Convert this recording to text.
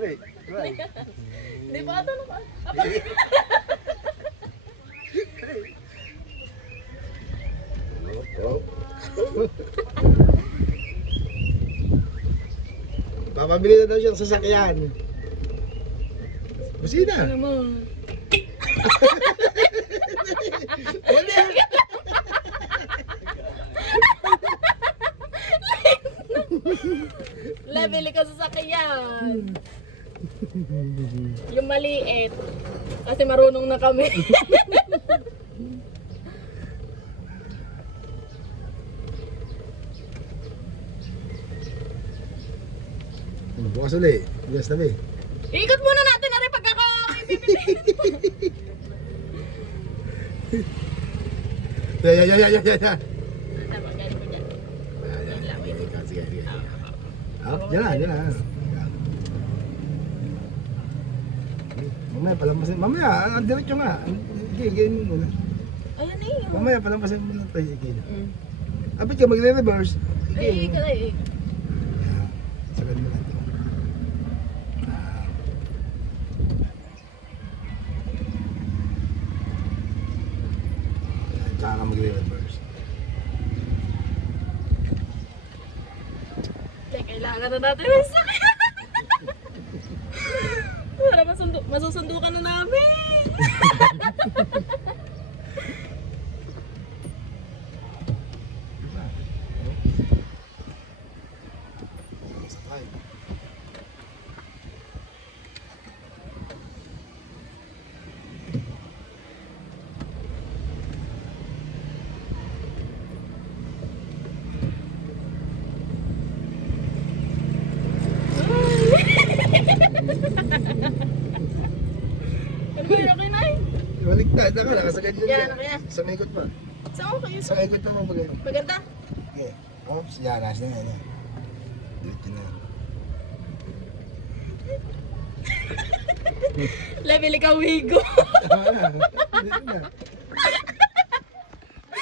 Hindi pa ata naka. Papabili na daw siyang sasakyan. Busina. Ano mo? Bili ka sa sakyan. Yung maliit. Kasi marunong na kami. Bukas ulit. Bukas na ba eh. Ikot muna natin na rin pagkaka-pipipit. Ya. Sige. Yan na. Mamaya palampasin. Mamaya, diretso nga. Game muna. Ayan eh. Mamaya palampasin mo ng tricycle. Abit ka magre-reverse. Ay, ikaw eh. Sagad mo lang ito. Tsaka ka magre-reverse. Kailangan na natin yung sakyan. Para masusundukan na namin. Ano ba yun? Okay na eh. Baliktad na ka, nakasagad yun. Yan, kaya. Sa ikot pa. Saan ko kayo? Sa ikot pa mo pag ano. Maganda? Okay. Oops, yan, nasa na yan. Diretso na. Level ikaw, Wigo. Diretso na.